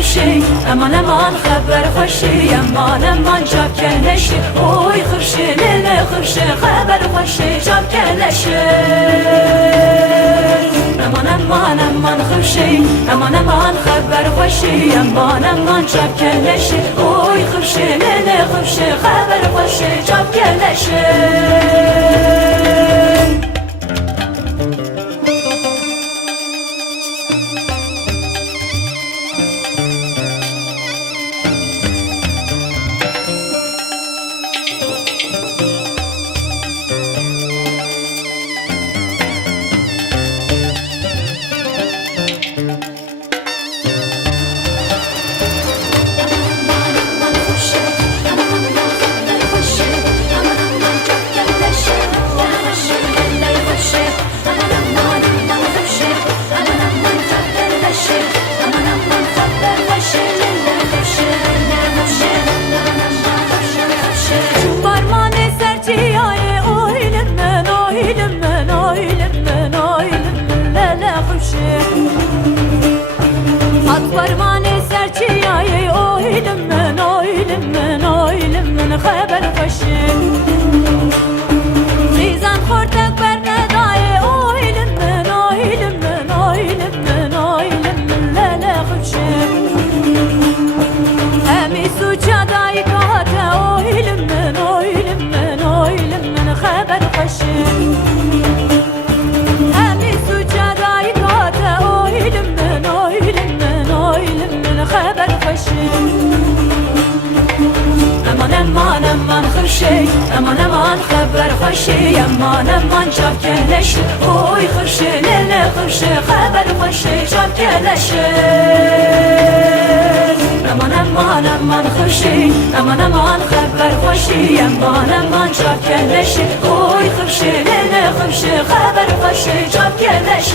خرشي امان امان خبر خوشی امان امان جاب کلشی اوی خرشی لیل خرشی خبر خوشی جاب کلشی امان امان امان خرشی امان امان خبر خوشی امان امان جاب کلشی اوی خرشی لیل خرشی خبر خوشی جاب کلشی Parmağını serçi ayı oylum men haber başım Rizan kortak berne dayı oylum men lele kuşum Hemi suça dayı kahata oylum men haber başım Hemi suça dayı kahata oylum men خبر خوشم امان امان امان خرشی امان امان خبر خوشی امان امان جاب کلش اوی خرشی لیل خرشی خبر خوشی جاب کلش امان امان امان خرشی امان امان خبر خوشی امان امان جاب کلش اوی خرشی لیل خرشی خبر خوشی جاب کلش